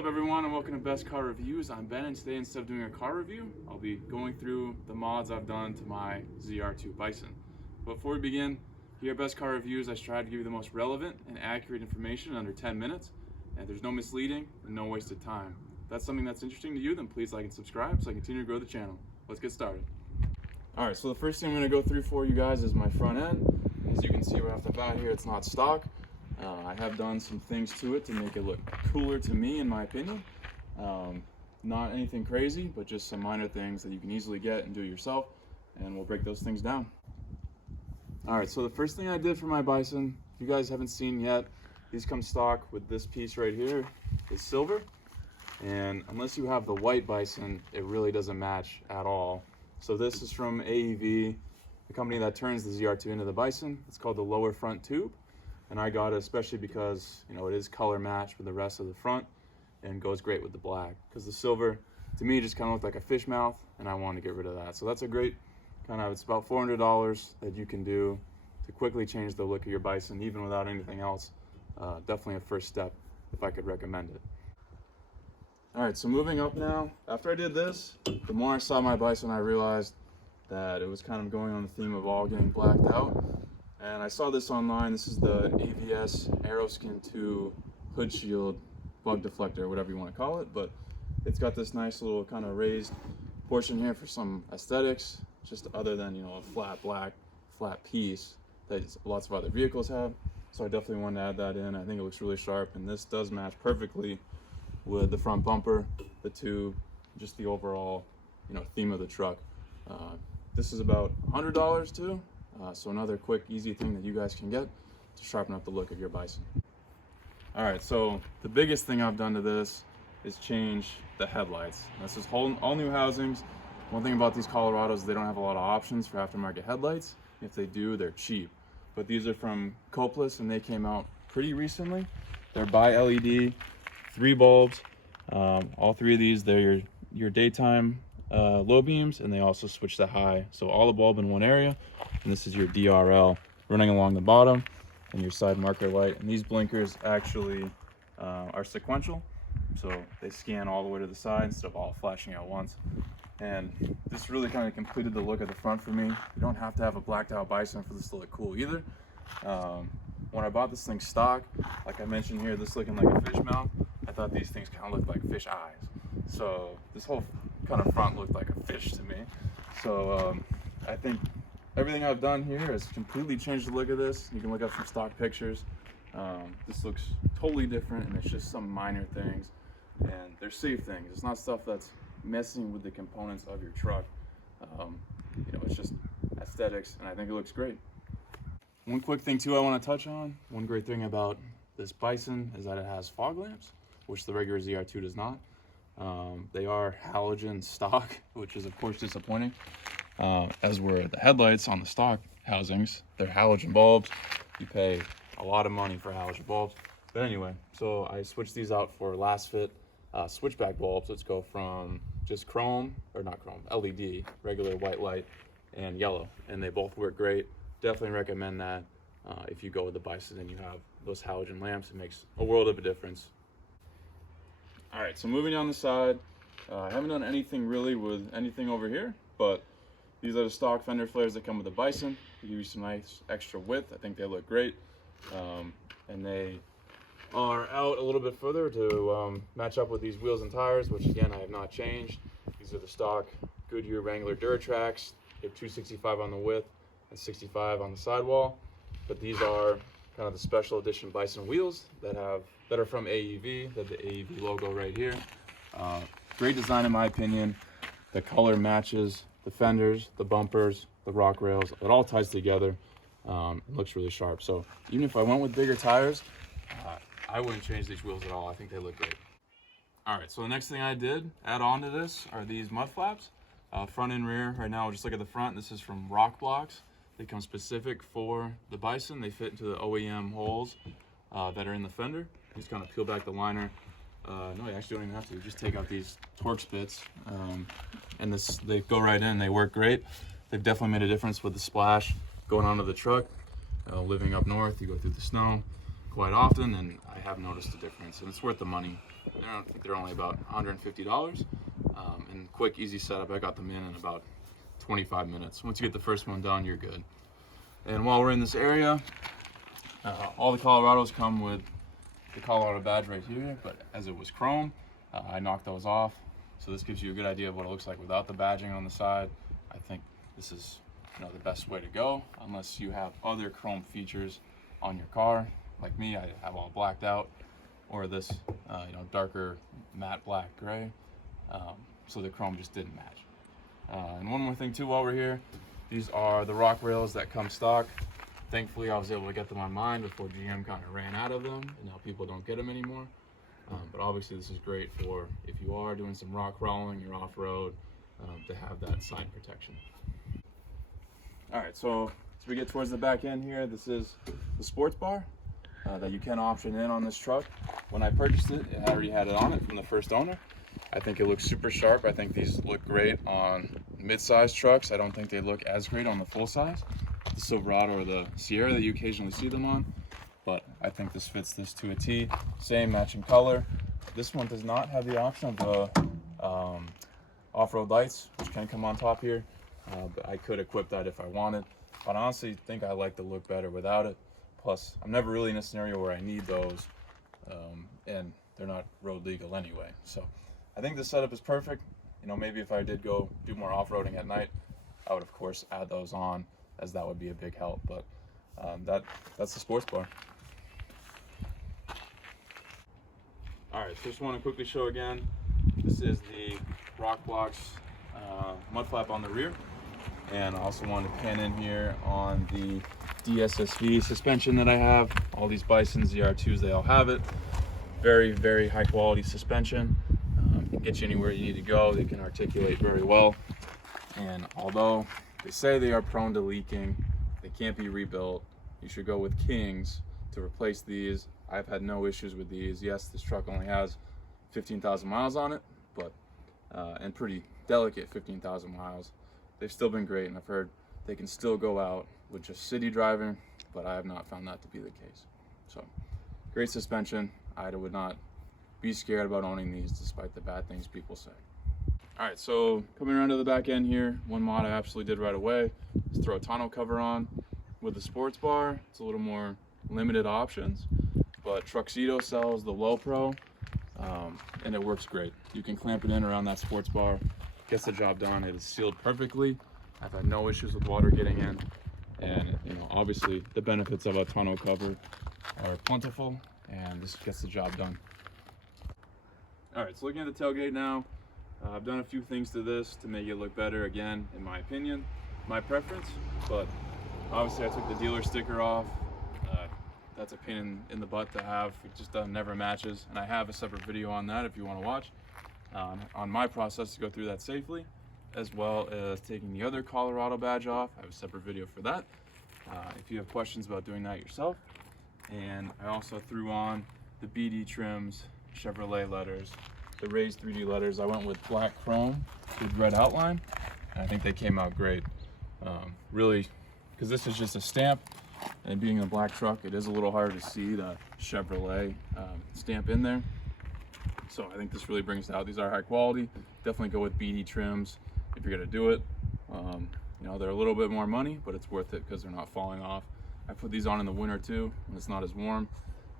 What's up everyone, and welcome to Best Car Reviews. I'm Ben, and today instead of doing a car review, I'll be going through the mods I've done to my ZR2 Bison. But before we begin, here at Best Car Reviews, I strive to give you the most relevant and accurate information in under 10 minutes, and there's no misleading and no wasted time. If that's something that's interesting to you, then please like and subscribe so I continue to grow the channel. Let's get started. Alright, so the first thing I'm going to go through for you guys is my front end. As you can see right off the bat here, it's not stock. I have done some things to it to make it look cooler to me, in my opinion. Not anything crazy, but just some minor things that you can easily get and do yourself, and we'll break those things down. Alright, so the first thing I did for my Bison, if you guys haven't seen yet, these come stock with this piece right here. It's silver, and unless you have the white Bison, it really doesn't match at all. So this is from AEV, the company that turns the ZR2 into the Bison. It's called the lower front tube. And I got it especially because, you know, it is color matched with the rest of the front and goes great with the black. Because the silver, to me, just kind of looked like a fish mouth, and I wanted to get rid of that. So that's a great kind of, it's about $400 that you can do to quickly change the look of your Bison, even without anything else. Definitely a first step, if I could recommend it. All right, so moving up now, after I did this, the more I saw my Bison, I realized that it was kind of going on the theme of all getting blacked out. And I saw this online. This is the AVS Aeroskin 2 hood shield bug deflector, whatever you want to call it, but it's got this nice little kind of raised portion here for some aesthetics, just other than, you know, a flat black flat piece that lots of other vehicles have. So I definitely wanted to add that in. I think it looks really sharp, and this does match perfectly with the front bumper, the tube, just the overall, you know, theme of the truck. This is about $100 too. So another quick, easy thing that you guys can get to sharpen up the look of your Bison. All right, so the biggest thing I've done to this is change the headlights. This is all new housings. One thing about these Colorados, they don't have a lot of options for aftermarket headlights. If they do, they're cheap. But these are from Copeless, and they came out pretty recently. They're bi-LED, 3 bulbs. All 3 of these, they're your daytime low beams, and they also switch to high. So all the bulb in one area. And this is your DRL running along the bottom, and your side marker light. And these blinkers actually are sequential, so they scan all the way to the side instead of all flashing at once. And this really kind of completed the look of the front for me. You don't have to have a blacked out Bison for this to look cool either. When I bought this thing stock, like I mentioned here, this looking like a fish mouth, I thought these things kind of looked like fish eyes. So this whole kind of front looked like a fish to me. So I think everything I've done here has completely changed the look of this. You can look up some stock pictures. This looks totally different, and it's just some minor things, and they're safe things. It's not stuff that's messing with the components of your truck. You know, it's just aesthetics, and I think it looks great. One quick thing too I want to touch on. One great thing about this Bison is that it has fog lamps, which the regular ZR2 does not. They are halogen stock, which is of course disappointing. As were the headlights on the stock housings. They're halogen bulbs. You pay a lot of money for halogen bulbs. But anyway, so I switched these out for last fit switchback bulbs. Let's go from just chrome, or not chrome, LED, regular white light, and yellow. And they both work great. Definitely recommend that if you go with the Bison and you have those halogen lamps. It makes a world of a difference. All right, so moving down the side, I haven't done anything really with anything over here, but these are the stock fender flares that come with the Bison. They give you some nice extra width. I think they look great. And they are out a little bit further to match up with these wheels and tires, which again, I have not changed. These are the stock Goodyear Wrangler Duratrax. They have 265 on the width and 65 on the sidewall. But these are kind of the special edition Bison wheels that are from AEV. They have the AEV logo right here. Great design in my opinion. The color matches the fenders, the bumpers, the rock rails. It all ties together. It looks really sharp. So even if I went with bigger tires, I wouldn't change these wheels at all. I think they look great. All right, so the next thing I did add on to this are these mud flaps, front and rear. Right now, we'll just look at the front. This is from Rock Blocks. They come specific for the Bison. They fit into the OEM holes that are in the fender. You just kind of peel back the liner. No, you actually don't even have to. You just take out these Torx bits, and they go right in. They work great. They've definitely made a difference with the splash going onto the truck. Living up north, you go through the snow quite often, and I have noticed a difference, and it's worth the money. I think they're only about $150. And quick, easy setup. I got them in about 25 minutes. Once you get the first one done, you're good. And while we're in this area, all the Colorados come with the Colorado badge right here, but as it was chrome, I knocked those off. So this gives you a good idea of what it looks like without the badging on the side. I think this is the best way to go, unless you have other chrome features on your car. Like me, I have all blacked out, or this darker matte black gray. So the chrome just didn't match. And one more thing too while we're here, these are the rock rails that come stock. Thankfully I was able to get them on mine before GM kind of ran out of them, and now people don't get them anymore. But obviously this is great for if you are doing some rock crawling, you're off-road, to have that side protection. Alright, so as we get towards the back end here, this is the sports bar that you can option in on this truck. When I purchased it, it already had it on it from the first owner. I think it looks super sharp. I think these look great on mid-size trucks. I don't think they look as great on the full-size, the Silverado or the Sierra that you occasionally see them on. But I think this fits this to a T. Same matching color. This one does not have the option of the off-road lights, which can come on top here. But I could equip that if I wanted. But I honestly think I like the look better without it. Plus, I'm never really in a scenario where I need those, and they're not road legal anyway. So I think the setup is perfect. Maybe if I did go do more off-roading at night, I would of course add those on, as that would be a big help. But that's the sports bar. Alright, so just want to quickly show again, this is the Rock Blocks mud flap on the rear, and I also wanted to pan in here on the DSSV suspension that I have. All these Bison ZR2s, they all have it. Very, very high quality suspension. Can get you anywhere you need to go. They can articulate very well, and although they say they are prone to leaking, they can't be rebuilt. You should go with Kings to replace these. I've had no issues with these. Yes, this truck only has 15,000 miles on it, but and pretty delicate 15,000 miles. They've still been great, and I've heard they can still go out with just city driving, but I have not found that to be the case. So great suspension. I would not be scared about owning these despite the bad things people say. All right, so coming around to the back end here, one mod I absolutely did right away is throw a tonneau cover on. With the sports bar, it's a little more limited options, but Truxedo sells the Low Pro, and it works great. You can clamp it in around that sports bar, gets the job done. It is sealed perfectly. I've had no issues with water getting in, and obviously the benefits of a tonneau cover are plentiful, and this gets the job done. All right, so looking at the tailgate now, I've done a few things to this to make it look better, again, in my opinion, my preference, but obviously I took the dealer sticker off. That's a pain in the butt to have. It just never matches, and I have a separate video on that if you want to watch, on my process to go through that safely, as well as taking the other Colorado badge off. I have a separate video for that if you have questions about doing that yourself. And I also threw on the BD trims, Chevrolet letters, the raised 3D letters. I went with black chrome with red outline, and I think they came out great. Really, because this is just a stamp, and being a black truck, it is a little hard to see the Chevrolet stamp in there. So I think this really brings it out. These are high quality. Definitely go with BD trims if you're gonna do it. They're a little bit more money, but it's worth it because they're not falling off. I put these on in the winter too, when it's not as warm,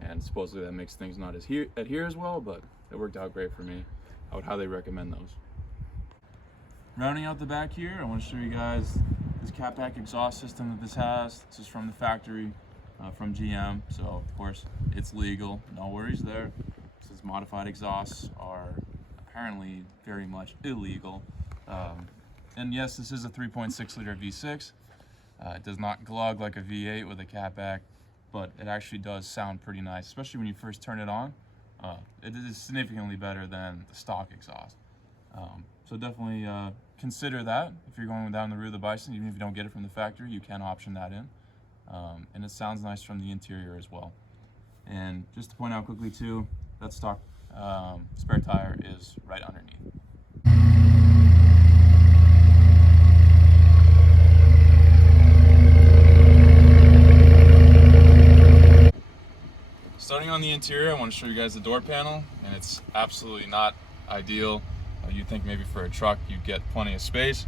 and supposedly that makes things not as adhere as well, but it worked out great for me. I would highly recommend those. Rounding out the back here, I want to show you guys this cat pack exhaust system that this has. This is from the factory, from GM, so of course it's legal, no worries there, since modified exhausts are apparently very much illegal. And yes, this is a 3.6 liter V6. It does not glug like a V8 with a catback, but it actually does sound pretty nice, especially when you first turn it on. It is significantly better than the stock exhaust. So definitely consider that if you're going down the rear of the Bison. Even if you don't get it from the factory, you can option that in. And it sounds nice from the interior as well. And just to point out quickly too, that stock spare tire is right underneath. Starting on the interior, I want to show you guys the door panel, and it's absolutely not ideal. You'd think maybe for a truck you'd get plenty of space,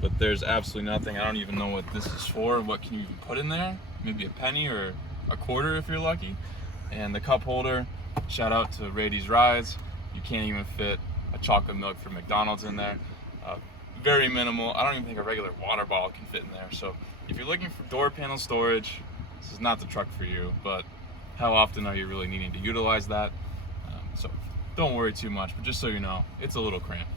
but there's absolutely nothing. I don't even know what this is for. What can you even put in there? Maybe a penny or a quarter if you're lucky. And the cup holder, shout out to Rady's Rides. You can't even fit a chocolate milk from McDonald's in there. Very minimal. I don't even think a regular water bottle can fit in there. So if you're looking for door panel storage, this is not the truck for you, but how often are you really needing to utilize that? So don't worry too much, but just so you know, it's a little cramped.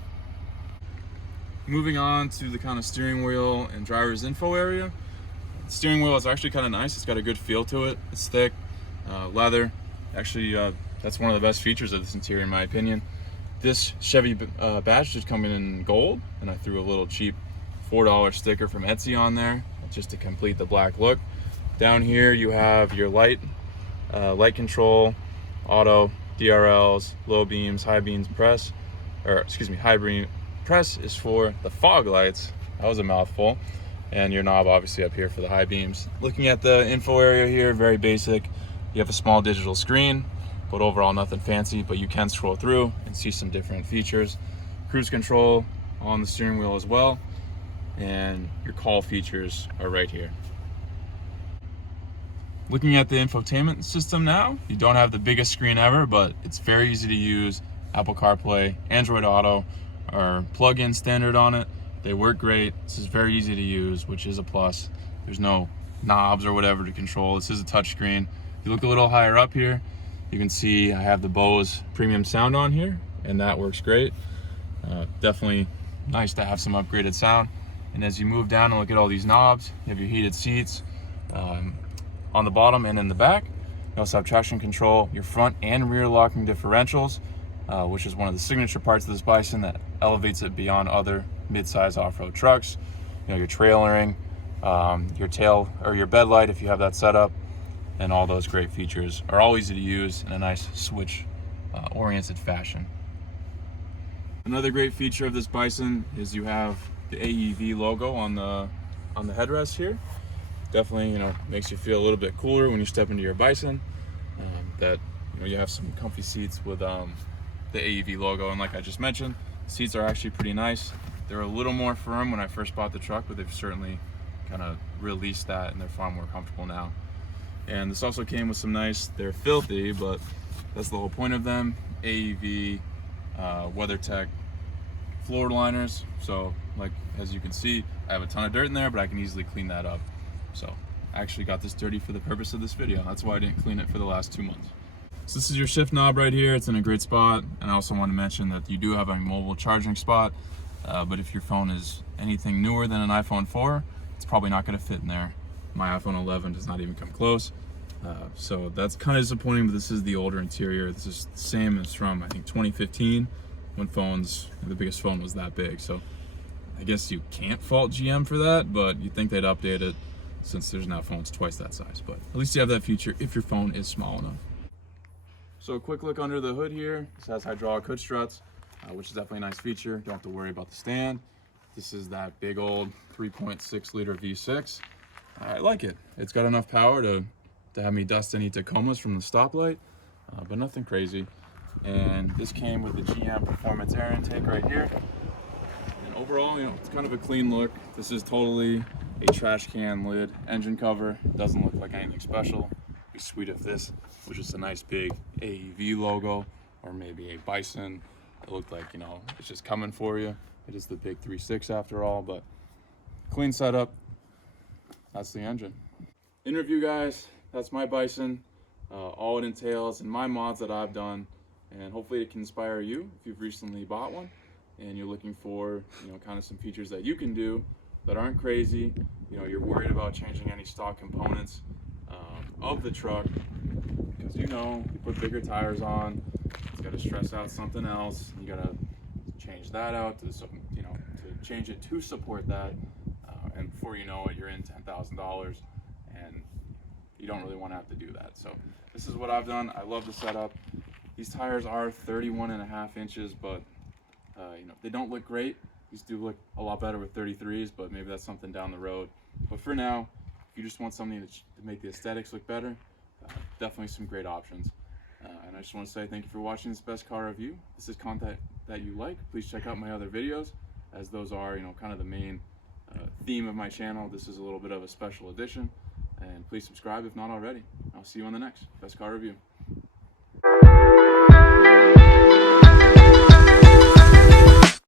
Moving on to the kind of steering wheel and driver's info area. The steering wheel is actually kind of nice. It's got a good feel to it. It's thick, leather. Actually, that's one of the best features of this interior in my opinion. This Chevy badge is coming in gold, and I threw a little cheap $4 sticker from Etsy on there just to complete the black look. Down here you have your light control, auto, DRLs, low beams, high beams press, high beam press is for the fog lights. That was a mouthful. And your knob obviously up here for the high beams. Looking at the info area here, very basic. You have a small digital screen, but overall nothing fancy, but you can scroll through and see some different features. Cruise control on the steering wheel as well, and your call features are right here. Looking at the infotainment system now, you don't have the biggest screen ever, but it's very easy to use. Apple CarPlay, Android Auto are plug-in standard on it. They work great. This is very easy to use, which is a plus. There's no knobs or whatever to control. This is a touch screen. If you look a little higher up here, you can see I have the Bose premium sound on here, and that works great. Definitely nice to have some upgraded sound. And as you move down and look at all these knobs, you have your heated seats on the bottom and in the back. You also have traction control, your front and rear locking differentials, which is one of the signature parts of this Bison that elevates it beyond other mid-size off-road trucks. You know, your trailering, your tail or your bed light if you have that set up, and all those great features are all easy to use in a nice switch oriented fashion. Another great feature of this Bison is you have the AEV logo on the headrest here. Definitely, you know, makes you feel a little bit cooler when you step into your Bison. That you have some comfy seats with the AEV logo, and like I just mentioned, seats are actually pretty nice. They're a little more firm when I first bought the truck, but they've certainly kind of released that, and they're far more comfortable now. And this also came with some nice, they're filthy, but that's the whole point of them, AEV WeatherTech floor liners. So like as you can see, I have a ton of dirt in there, but I can easily clean that up. So I actually got this dirty for the purpose of this video. That's why I didn't clean it for the last 2 months. So this is your shift knob right here. It's in a great spot. And I also want to mention that you do have a mobile charging spot, but if your phone is anything newer than an iPhone 4, it's probably not going to fit in there. My iPhone 11 does not even come close. So that's kind of disappointing, but this is the older interior. This is the same as from, I think, 2015, when the biggest phone was that big. So I guess you can't fault GM for that, but you'd think they'd update it since there's now phones twice that size. But at least you have that feature if your phone is small enough. So a quick look under the hood here. This has hydraulic hood struts, which is definitely a nice feature. Don't have to worry about the stand. This is that big old 3.6 liter V6. I like it. It's got enough power to have me dust any Tacomas from the stoplight, but nothing crazy. And this came with the GM Performance air intake right here. And overall, it's kind of a clean look. This is totally a trash can lid engine cover. It doesn't look like anything special. It'd be sweet if this was just a nice big AEV logo, or maybe a Bison. It looked like, it's just coming for you. It is the big 3.6 after all, but clean setup. That's the engine. In review, guys, that's my Bison, all it entails and my mods that I've done, and hopefully it can inspire you if you've recently bought one and you're looking for kind of some features that you can do that aren't crazy. You're worried about changing any stock components of the truck because you put bigger tires on, it's got to stress out something else, you got to change that out to change it to support that, and before you know it, you're in $10,000, and you don't really want to have to do that. So this is what I've done. I love the setup. These tires are 31.5 inches, but they don't look great. These do look a lot better with 33s, but maybe that's something down the road. But for now, if you just want something to make the aesthetics look better, definitely some great options. And I just want to say thank you for watching this best car review. If this is content that you like, please check out my other videos, as those are, kind of the main theme of my channel. This is a little bit of a special edition, and please subscribe if not already. I'll see you on the next best car review.